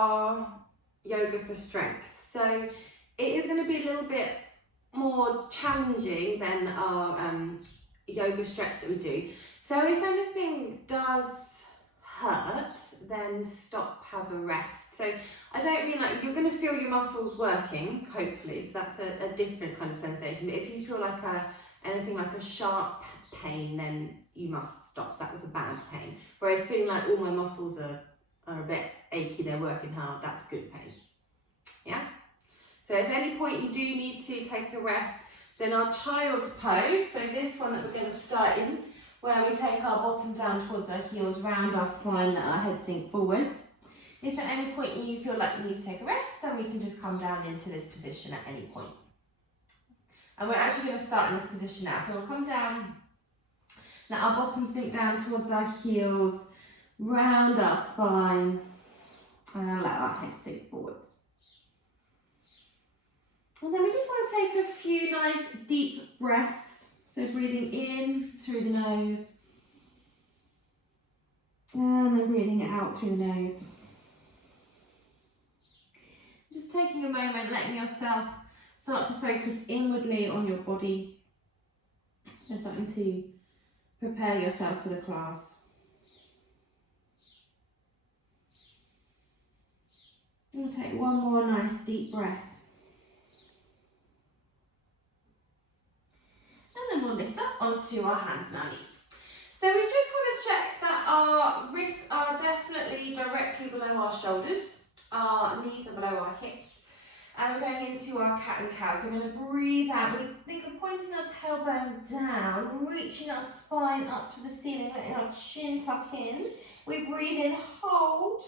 our yoga for strength. So it is going to be a little bit more challenging than our yoga stretch that we do. So if anything does hurt, then stop, have a rest. So I don't mean like you're going to feel your muscles working, hopefully, so that's a different kind of sensation. But if you feel like anything like a sharp pain, then you must stop. So that was a bad pain. Whereas feeling like all my muscles are a bit achy, they're working hard, that's good pain. Yeah? So if at any point you do need to take a rest, then our child's pose, so this one that we're going to start in, where we take our bottom down towards our heels, round our spine, let our head sink forwards. If at any point you feel like you need to take a rest, then we can just come down into this position at any point. And we're actually going to start in this position now. So we'll come down, let our bottom sink down towards our heels, round our spine, and let our head sink forwards. And then we just want to take a few nice deep breaths. So breathing in through the nose, and then breathing it out through the nose. Just taking a moment, letting yourself start to focus inwardly on your body. You're starting to prepare yourself for the class. And take one more nice deep breath. And then we'll lift up onto our hands and our knees. So we just want to check that our wrists are definitely directly below our shoulders. Our knees are below our hips. And we're going into our cat and cow. So we're going to breathe out. We think of pointing our tailbone down, reaching our spine up to the ceiling, letting our chin tuck in. We breathe in, hold.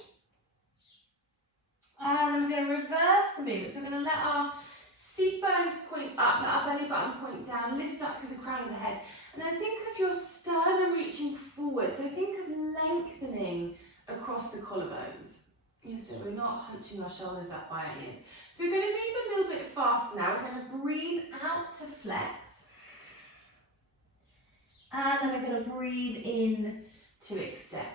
And then we're going to reverse the movement. So we're going to let our seat bones point up, let our belly button point down, lift up through the crown of the head. And then think of your sternum reaching forward. So think of lengthening across the collarbones. Yes, so we're not hunching our shoulders up by our ears. So we're going to move a little bit faster now. We're going to breathe out to flex. And then we're going to breathe in to extend.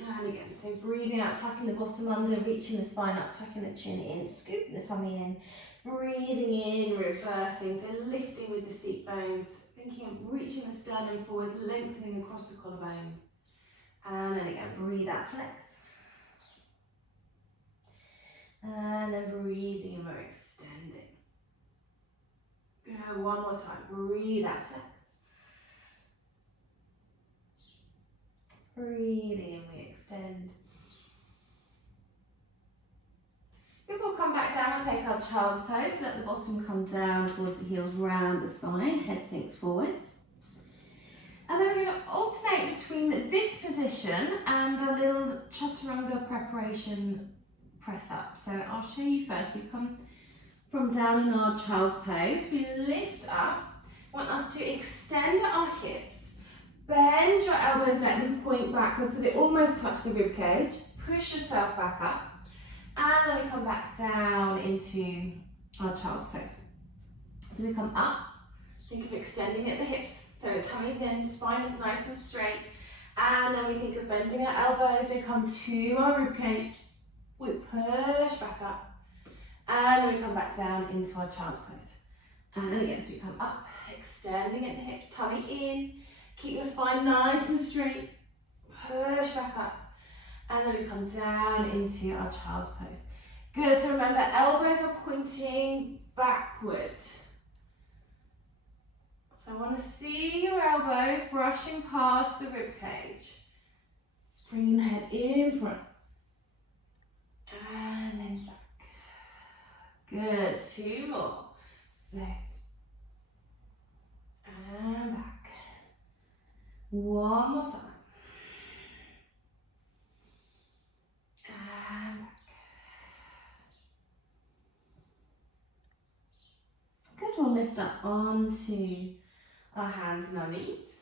And again, so breathing out, tucking the bottom under, reaching the spine up, tucking the chin in, scooping the tummy in, breathing in, reversing, so lifting with the seat bones, thinking of reaching the sternum forwards, lengthening across the collarbones. And then again, breathe out, flex. And then breathing in, we're extending. Go one more time, breathe out, flex. Breathing in, we extend. Then we'll come back down, we'll take our child's pose, let the bottom come down towards the heels, round the spine, head sinks forwards. And then we're going to alternate between this position and a little chaturanga preparation press up. So I'll show you first. We come from down in our child's pose, we lift up, want us to extend our hips. Bend your elbows, let them point backwards so they almost touch the rib cage. Push yourself back up. And then we come back down into our child's pose. So we come up, think of extending at the hips. So tummy's in, spine is nice and straight. And then we think of bending our elbows, they come to our rib cage. We push back up. And then we come back down into our child's pose. And again, so we come up, extending at the hips, tummy in. Keep your spine nice and straight, push back up, and then we come down into our child's pose. Good, so remember, elbows are pointing backwards. So I want to see your elbows brushing past the rib cage. Bringing the head in front, and then back. Good, two more. Left, and back. One more time. And back. Good, we'll lift up onto our hands and our knees.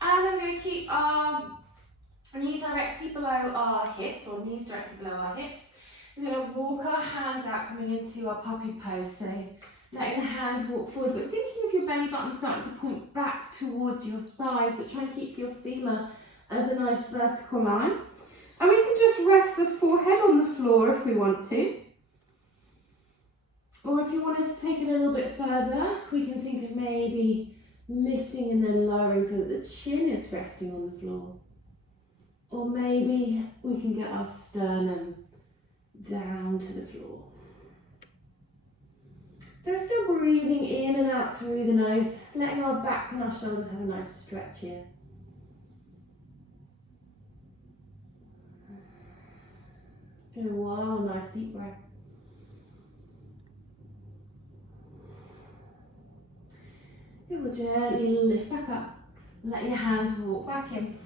And then we're going to keep our knees directly below our hips, or knees directly below our hips. We're going to walk our hands out, coming into our puppy pose. So letting the hands walk forward, but thinking of your belly button starting to point back towards your thighs, but try and keep your femur as a nice vertical line. And we can just rest the forehead on the floor if we want to. Or if you want us to take it a little bit further, we can think of maybe lifting and then lowering so that the chin is resting on the floor. Or maybe we can get our sternum down to the floor. So we're still breathing in and out through the nose, letting our back and our shoulders have a nice stretch here. Give it a while, nice deep breath. It will gently lift back up. Let your hands walk back in.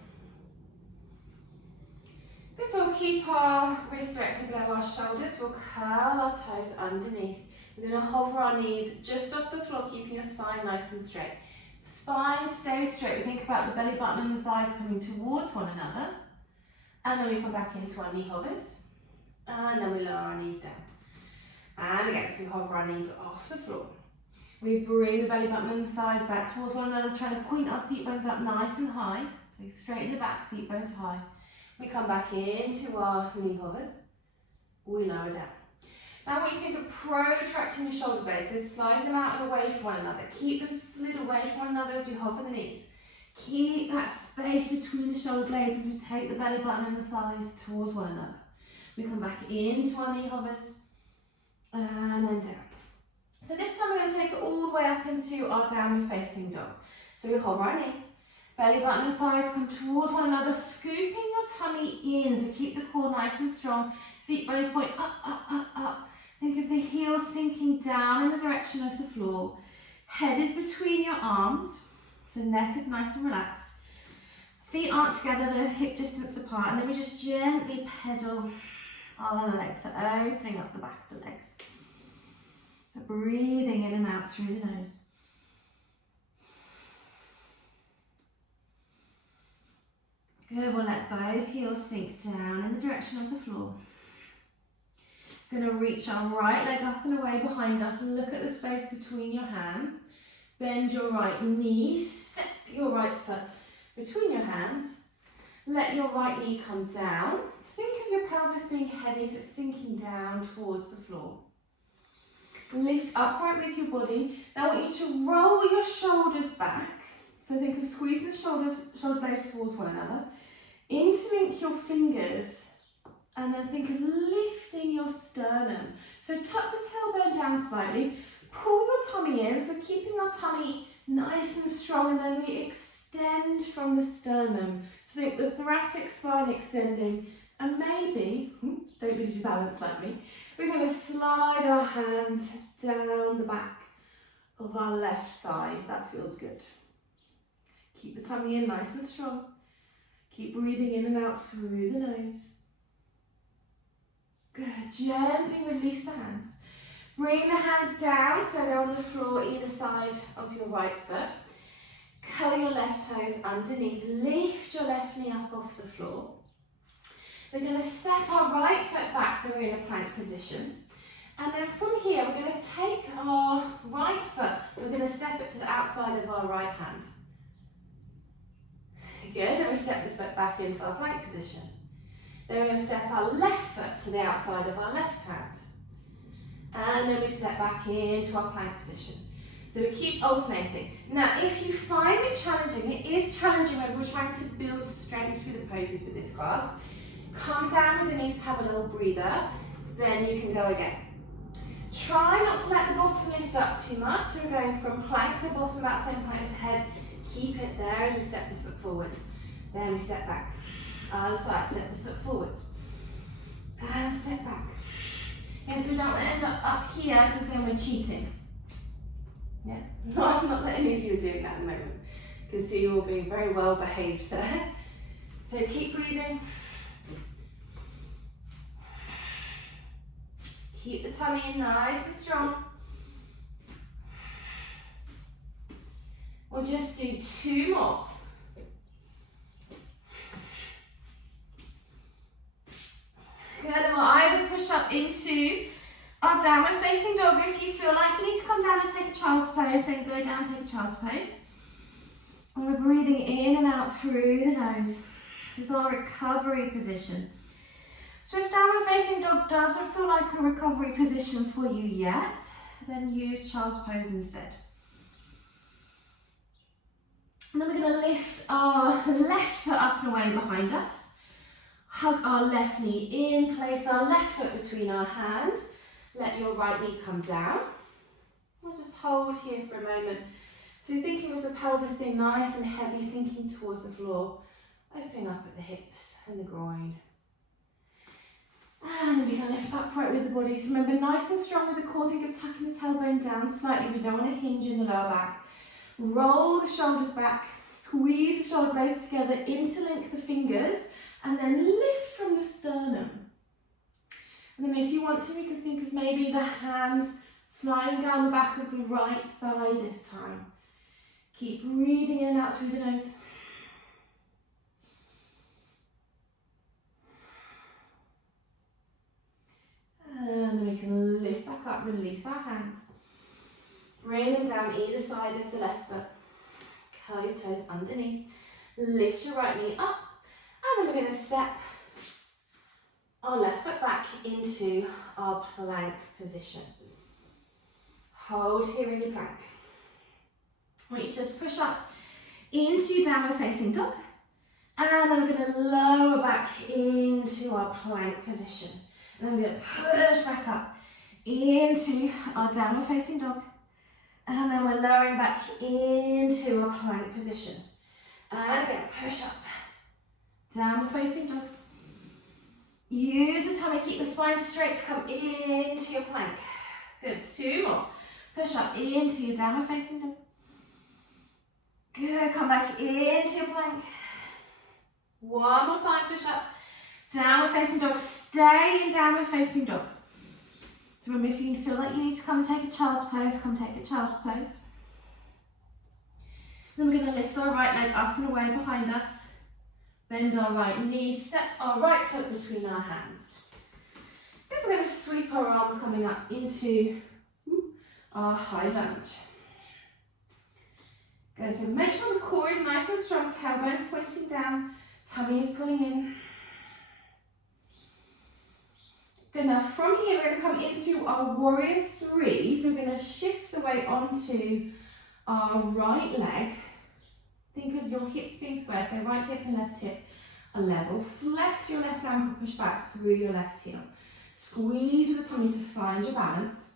Good, so we'll keep our wrists directly below our shoulders. We'll curl our toes underneath. We're going to hover our knees just off the floor, keeping your spine nice and straight. Spine stays straight. We think about the belly button and the thighs coming towards one another. And then we come back into our knee hovers. And then we lower our knees down. And again, so we hover our knees off the floor. We bring the belly button and the thighs back towards one another, trying to point our seat bones up nice and high. So straighten the back, seat bones high. We come back into our knee hovers. We lower down. Now I want you to think of protracting your shoulder blades, so sliding them out and away from one another. Keep them slid away from one another as we hover the knees. Keep that space between the shoulder blades as we take the belly button and the thighs towards one another. We come back into our knee hovers and then down. So this time we're going to take it all the way up into our downward facing dog. So we hover our knees, belly button and thighs come towards one another, scooping your tummy in. So keep the core nice and strong. Seat bones point up, up, up, up. Think of the heels sinking down in the direction of the floor. Head is between your arms, so neck is nice and relaxed. Feet aren't together, they're hip distance apart, and then we just gently pedal our legs, so opening up the back of the legs. Breathing in and out through the nose. Good, we'll let both heels sink down in the direction of the floor. Going to reach our right leg up and away behind us and look at the space between your hands. Bend your right knee, step your right foot between your hands. Let your right knee come down. Think of your pelvis being heavy so it's sinking down towards the floor. Lift upright with your body. Now I want you to roll your shoulders back. So think of squeezing the shoulder blades towards one another. Interlink your fingers and then think of lifting your sternum. So tuck the tailbone down slightly. Pull your tummy in, so keeping our tummy nice and strong, and then we extend from the sternum. So think the thoracic spine extending, and maybe, don't lose your balance like me, we're going to slide our hands down the back of our left thigh, if that feels good. Keep the tummy in nice and strong. Keep breathing in and out through the nose. Good, gently release the hands. Bring the hands down so they're on the floor either side of your right foot. Curl your left toes underneath. Lift your left knee up off the floor. We're going to step our right foot back so we're in a plank position. And then from here we're going to take our right foot, we're going to step it to the outside of our right hand. Good, then we step the foot back into our plank position. Then we're going to step our left foot to the outside of our left hand. And then we step back into our plank position. So we keep alternating. Now, if you find it challenging, it is challenging when we're trying to build strength through the poses with this class. Come down with the knees, have a little breather, then you can go again. Try not to let the bottom lift up too much. So we're going from plank, so bottom about same point as the head. Keep it there as we step the foot forwards. Then we step back. Other side, step the foot forwards. And step back. Yes, we don't want to end up here because then we're cheating. Yeah, not that any of you are doing that at the moment. You can see you all being very well behaved there. So keep breathing. Keep the tummy in nice and strong. We'll just do 2 more. Good, and we'll either push up into our downward facing dog. If you feel like you need to come down and take a child's pose, then go down and take a child's pose. And we're breathing in and out through the nose. This is our recovery position. So if downward facing dog doesn't feel like a recovery position for you yet, then use child's pose instead. And then we're going to lift our left foot up and away behind us. Hug our left knee in, place our left foot between our hands. Let your right knee come down. We'll just hold here for a moment. So you're thinking of the pelvis being nice and heavy, sinking towards the floor, opening up at the hips and the groin. And then we're going to lift upright with the body. So remember, nice and strong with the core. Think of tucking the tailbone down slightly. We don't want to hinge in the lower back. Roll the shoulders back. Squeeze the shoulder blades together. Interlink the fingers. And then lift from the sternum. And then if you want to, you can think of maybe the hands sliding down the back of the right thigh this time. Keep breathing in and out through the nose. And then we can lift back up, release our hands. Bring them down either side of the left foot. Curl your toes underneath. Lift your right knee up. And then we're going to step our left foot back into our plank position. Hold here in your plank. Reach, just push up into your downward facing dog. And then we're going to lower back into our plank position. And then we're going to push back up into our downward facing dog. And then we're lowering back into our plank position. And again, push up. Downward facing dog. Use the tummy, keep the spine straight to come into your plank. Good, 2 more. Push up into your downward facing dog. Good, come back into your plank. 1 more time, push up. Downward facing dog, stay in downward facing dog. So remember, if you feel like you need to come and take a child's pose, come take a child's pose. Then we're going to lift our right leg up and away behind us. Bend our right knee, step our right foot between our hands. Then we're going to sweep our arms coming up into our high lunge. Good, so make sure the core is nice and strong, tailbone's pointing down, tummy is pulling in. Good, now from here we're going to come into our warrior 3. So we're going to shift the weight onto our right leg. Think of your hips being square, so right hip and left hip are level. Flex your left ankle, push back through your left heel. Squeeze with the tummy to find your balance.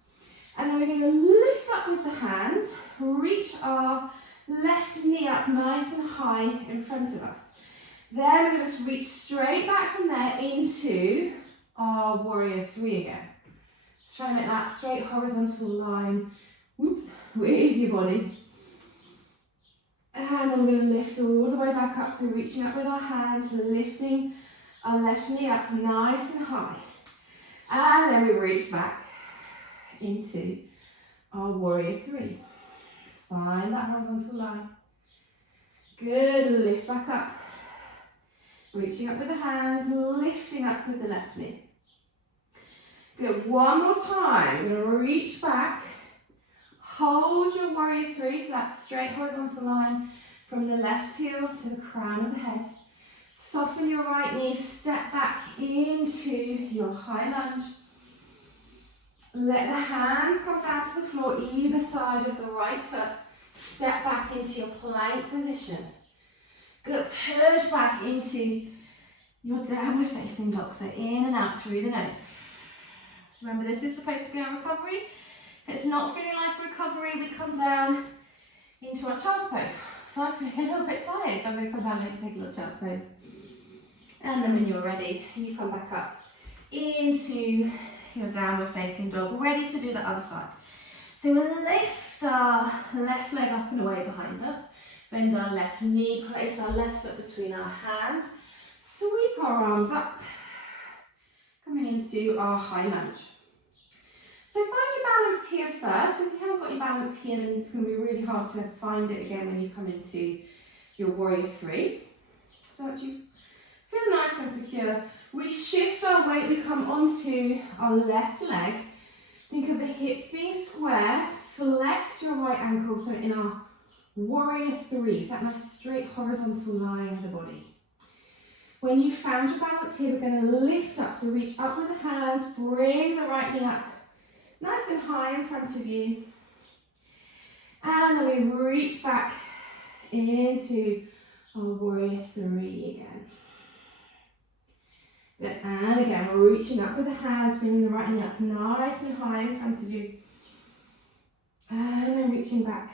And then we're going to lift up with the hands, reach our left knee up nice and high in front of us. Then we're going to reach straight back from there into our warrior 3 again. Let's try and make that straight horizontal line with your body. And then we're going to lift all the way back up, so reaching up with our hands, lifting our left knee up nice and high. And then we reach back into our warrior 3. Find that horizontal line. Good, lift back up. Reaching up with the hands, lifting up with the left knee. Good, 1 more time. We're going to reach back. Hold your warrior 3, so that straight horizontal line from the left heel to the crown of the head. Soften your right knee, step back into your high lunge. Let the hands come down to the floor, either side of the right foot. Step back into your plank position. Good, push back into your downward facing dog, so in and out through the nose. So remember, this is supposed to be our recovery. If it's not feeling like recovery, we come down into our child's pose. So I'm feeling a little bit tired, so I'm going to come down and take a little child's pose. And then when you're ready, you come back up into your downward facing dog, ready to do the other side. So we'll lift our left leg up and away behind us, bend our left knee, place our left foot between our hands, sweep our arms up, coming into our high lunge. So find your balance here first. If you haven't got your balance here, then it's going to be really hard to find it again when you come into your warrior 3. So once you feel nice and secure, we shift our weight, we come onto our left leg. Think of the hips being square, flex your right ankle, so in our warrior 3, so that nice straight horizontal line of the body. When you've found your balance here, we're going to lift up. So reach up with the hands, bring the right knee up nice and high in front of you. And then we reach back into our warrior three again. Good. And again, we're reaching up with the hands, bringing the right knee up nice and high in front of you. And then reaching back.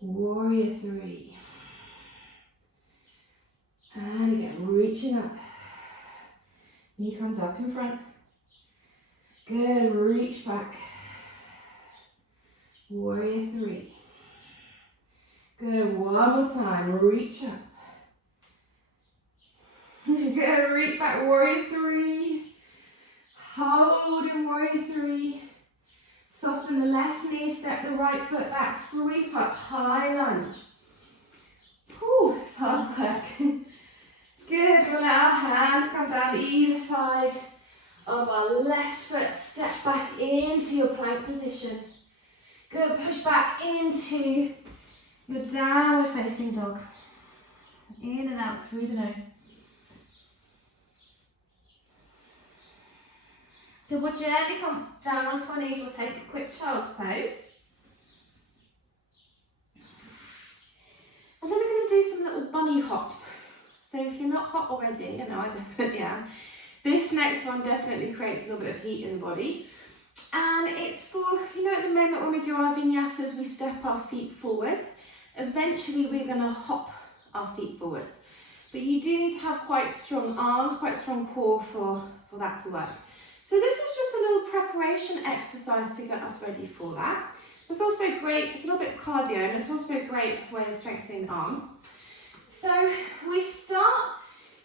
Warrior three. And again, reaching up. Knee comes up in front. Good, reach back. Warrior three. Good, one more time, reach up. Good, reach back, warrior three. Hold in warrior three. Soften the left knee, step the right foot back, sweep up, high lunge. Whew, it's hard work. Good, we'll let our hands come down either side of our left foot. Step back into your plank position. Good, push back into your downward facing dog. In and out through the nose. Good, we'll gently come down onto our knees. We'll take a quick child's pose. And then we're going to do some little bunny hops. So if you're not hot already, I know I definitely am, this next one definitely creates a little bit of heat in the body. And it's for, at the moment when we do our vinyasas, we step our feet forwards. Eventually we're going to hop our feet forwards. But you do need to have quite strong arms, quite strong core for that to work. So this is just a little preparation exercise to get us ready for that. It's also great, it's a little bit cardio, and it's also a great way of strengthening the arms. So we start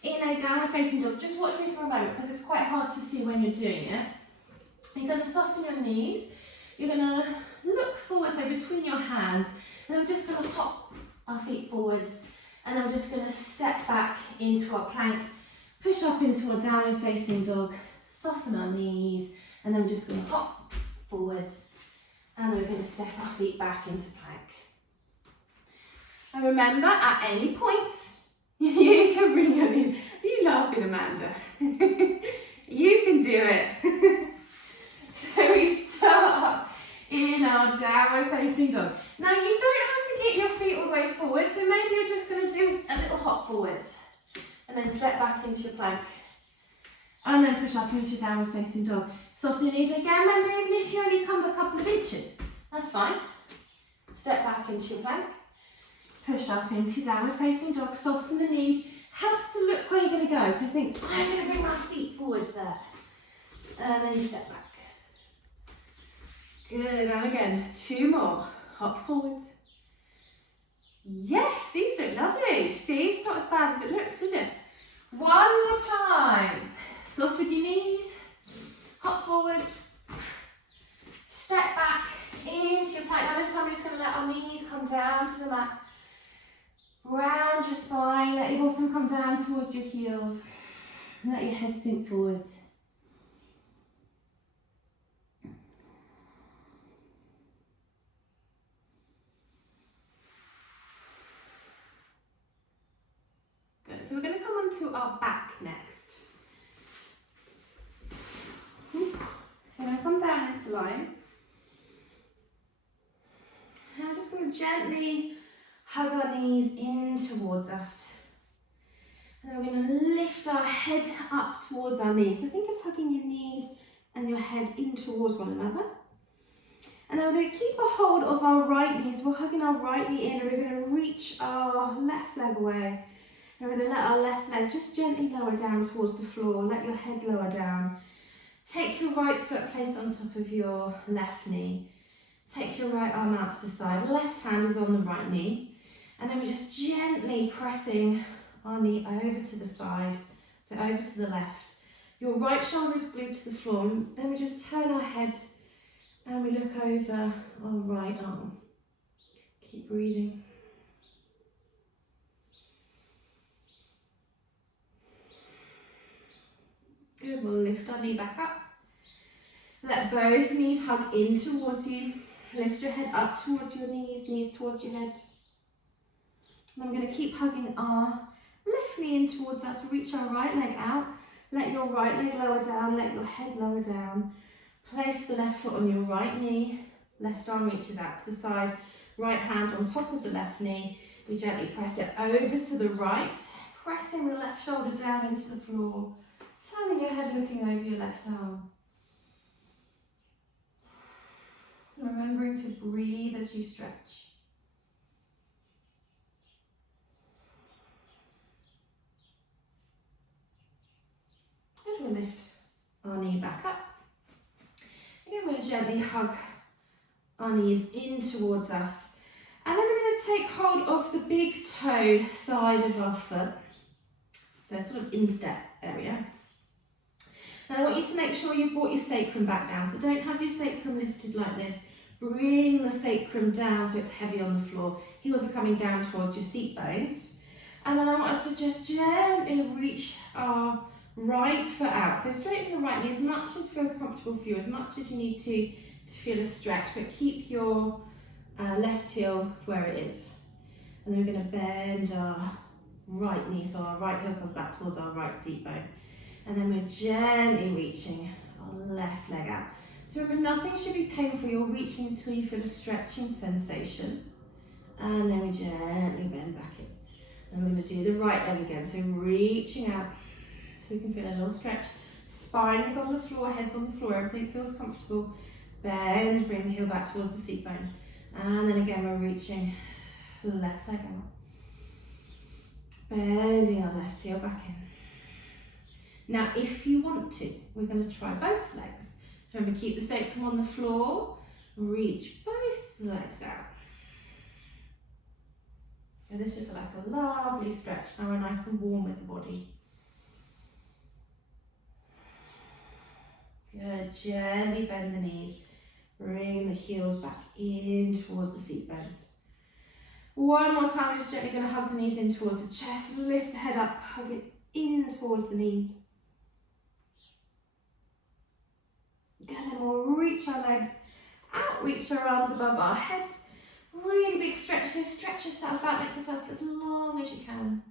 in a downward facing dog. Just watch me for a moment because it's quite hard to see when you're doing it. You're going to soften your knees. You're going to look forward, so between your hands, and then we're just going to hop our feet forwards, and then we're just going to step back into our plank, push up into our downward facing dog, soften our knees, and then we're just going to hop forwards, and then we're going to step our feet back into plank. And remember, at any point, you can bring your knees. Are you laughing, Amanda? You can do it. So we start in our downward facing dog. Now you don't have to get your feet all the way forward, so maybe you're just going to do a little hop forwards, and then step back into your plank, and then push up into your downward facing dog. Soften your knees again. Remember, even if you only come a couple of inches, that's fine. Step back into your plank. Push up into downward facing dog, soften the knees, helps to look where you're going to go. So think, I'm going to bring my feet forwards there. And then you step back. Good, and again, two more. Hop forwards. Yes, these look lovely. See, it's not as bad as it looks, is it? One more time. Soften your knees, hop forwards, step back into your plank. Now this time we're just going to let our knees come down to the mat. Round your spine, let your bottom come down towards your heels, and let your head sink forwards. Good, so we're going to come onto our back next. So I'm going to come down into line. And I'm just going to gently hug our knees in towards us. And then we're going to lift our head up towards our knees. So think of hugging your knees and your head in towards one another. And then we're going to keep a hold of our right knee. So we're hugging our right knee in, and we're going to reach our left leg away. And we're going to let our left leg just gently lower down towards the floor. Let your head lower down. Take your right foot, place it on top of your left knee. Take your right arm out to the side. Left hand is on the right knee. And then we're just gently pressing our knee over to the side, so over to the left. Your right shoulder is glued to the floor. Then we just turn our head and we look over our right arm. Keep breathing. Good, we'll lift our knee back up. Let both knees hug in towards you. Lift your head up towards your knees, knees towards your head. And I'm going to keep hugging our left knee in towards us, reach our right leg out, let your right leg lower down, let your head lower down. Place the left foot on your right knee, left arm reaches out to the side, right hand on top of the left knee. We gently press it over to the right, pressing the left shoulder down into the floor, turning your head looking over your left arm. Remembering to breathe as you stretch. And we'll lift our knee back up. Again, we're going to gently hug our knees in towards us. And then we're going to take hold of the big toe side of our foot. So sort of instep area. And I want you to make sure you've brought your sacrum back down. So don't have your sacrum lifted like this. Bring the sacrum down so it's heavy on the floor. Heels are coming down towards your seat bones. And then I want us to just gently reach our right foot out. So straighten the right knee as much as feels comfortable for you, as much as you need to feel a stretch, but keep your left heel where it is. And then we're going to bend our right knee, so our right heel comes back towards our right seat bone. And then we're gently reaching our left leg out. So remember, nothing should be painful. You're reaching until you feel a stretching sensation. And then we gently bend back in. And we're going to do the right leg again. So reaching out so we can feel a little stretch. Spine is on the floor, head's on the floor, everything feels comfortable. Bend, bring the heel back towards the seat bone. And then again, we're reaching left leg out. Bending our left heel back in. Now, if you want to, we're going to try both legs. So remember, keep the sacrum on the floor, reach both legs out. And this should feel like a lovely stretch. Now we're nice and warm with the body. Good, gently bend the knees, bring the heels back in towards the seat bones. One more time, just gently going to hug the knees in towards the chest, lift the head up, hug it in towards the knees. Good, then we'll reach our legs out, reach our arms above our heads. Really big stretch, so stretch yourself out, make yourself as long as you can.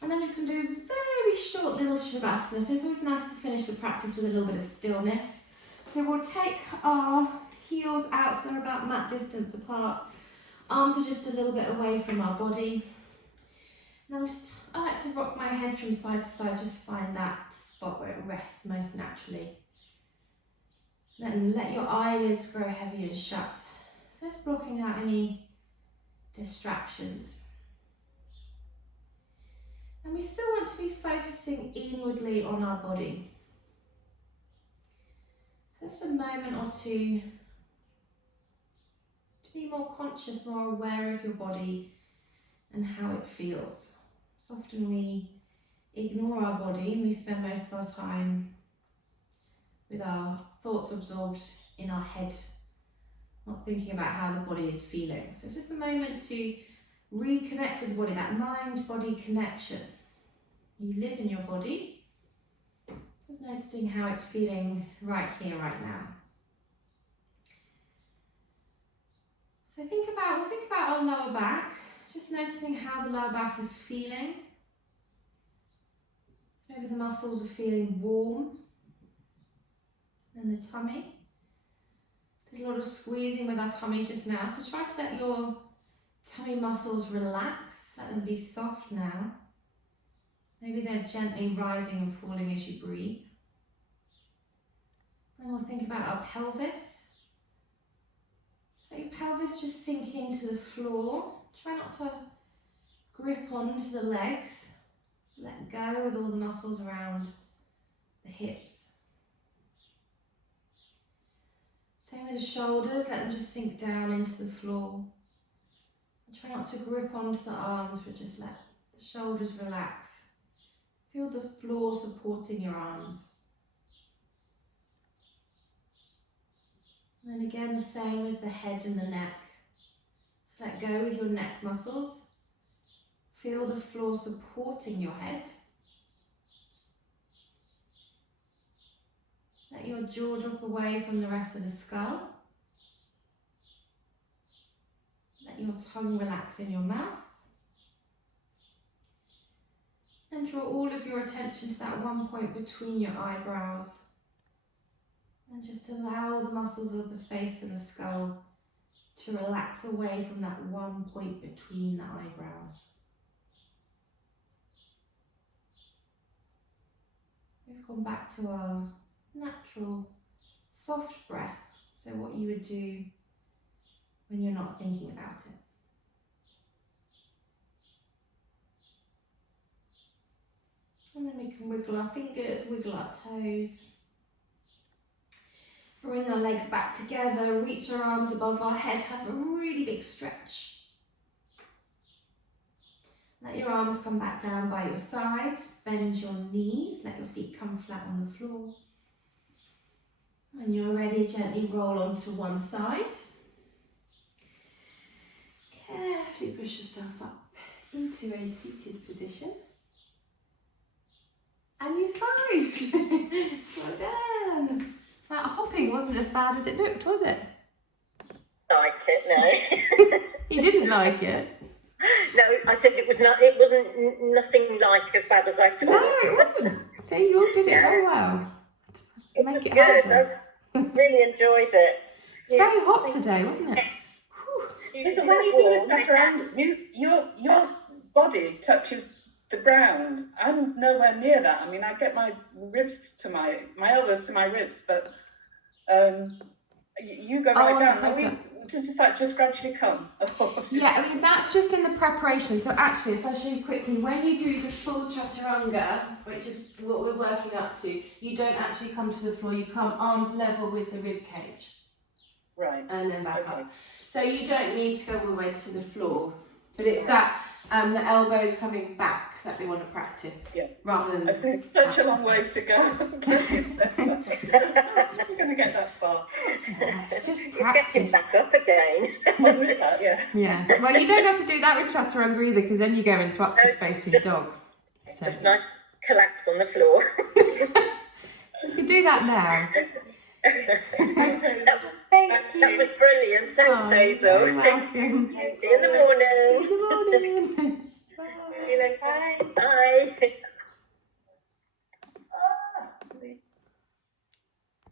And then we're just going to do a very short little Shavasana. So it's always nice to finish the practice with a little bit of stillness. So we'll take our heels out, so they're about mat distance apart. Arms are just a little bit away from our body. And I like to rock my head from side to side, just find that spot where it rests most naturally. Then let your eyelids grow heavy and shut. So it's blocking out any distractions. And we still want to be focusing inwardly on our body. Just a moment or two to be more conscious, more aware of your body and how it feels. So often we ignore our body and we spend most of our time with our thoughts absorbed in our head, not thinking about how the body is feeling. So it's just a moment to reconnect with the body, that mind-body connection. You live in your body, just noticing how it's feeling right here, right now. So we'll think about our lower back, just noticing how the lower back is feeling. Maybe the muscles are feeling warm. And the tummy. Did a lot of squeezing with our tummy just now, so try to let your tummy muscles relax, let them be soft now. Maybe they're gently rising and falling as you breathe. Then we'll think about our pelvis. Let your pelvis just sink into the floor. Try not to grip onto the legs. Let go with all the muscles around the hips. Same with the shoulders, let them just sink down into the floor. And try not to grip onto the arms, but just let the shoulders relax. Feel the floor supporting your arms. And then again, the same with the head and the neck. So let go with your neck muscles. Feel the floor supporting your head. Let your jaw drop away from the rest of the skull. Let your tongue relax in your mouth. And draw all of your attention to that one point between your eyebrows. And just allow the muscles of the face and the skull to relax away from that one point between the eyebrows. We've gone back to our natural soft breath, so what you would do when you're not thinking about it. And then we can wiggle our fingers, wiggle our toes. Bring our legs back together, reach our arms above our head, have a really big stretch. Let your arms come back down by your sides, bend your knees, let your feet come flat on the floor. When you're ready, gently roll onto one side. Carefully push yourself up into a seated position. And you survived! Well done! That hopping wasn't as bad as it looked, was it? Like it, no. You didn't like it? No, I said it wasn't nothing like as bad as I thought. No, it wasn't. See, you all did it very well. It was good. I really enjoyed it. It's very hot today, wasn't it? So when you do the chaturanga, your body touches the ground. I'm nowhere near that. I mean, I get my ribs to my elbows to my ribs, but you go right down. Does that just gradually come? Yeah, I mean, that's just in the preparation. So actually, if I show you quickly, when you do the full chaturanga, which is what we're working up to, you don't actually come to the floor. You come arms level with the rib cage. Right. And then back up. So you don't need to go all the way to the floor. But it's that the elbows coming back that we want to practice. Yeah. Rather than... I've seen such a long way to go. Don't you say? I'm never going to get that far. Yeah, it's just It's practice. getting back up again. Yeah. Well, you don't have to do that with chaturanga either, because then you go into upward facing dog. So. Just nice collapse on the floor. You can do that now. Thanks, Hazel. That was brilliant. Thanks, Hazel. You're welcome. See you in the morning. See you in the morning. See you later. Bye.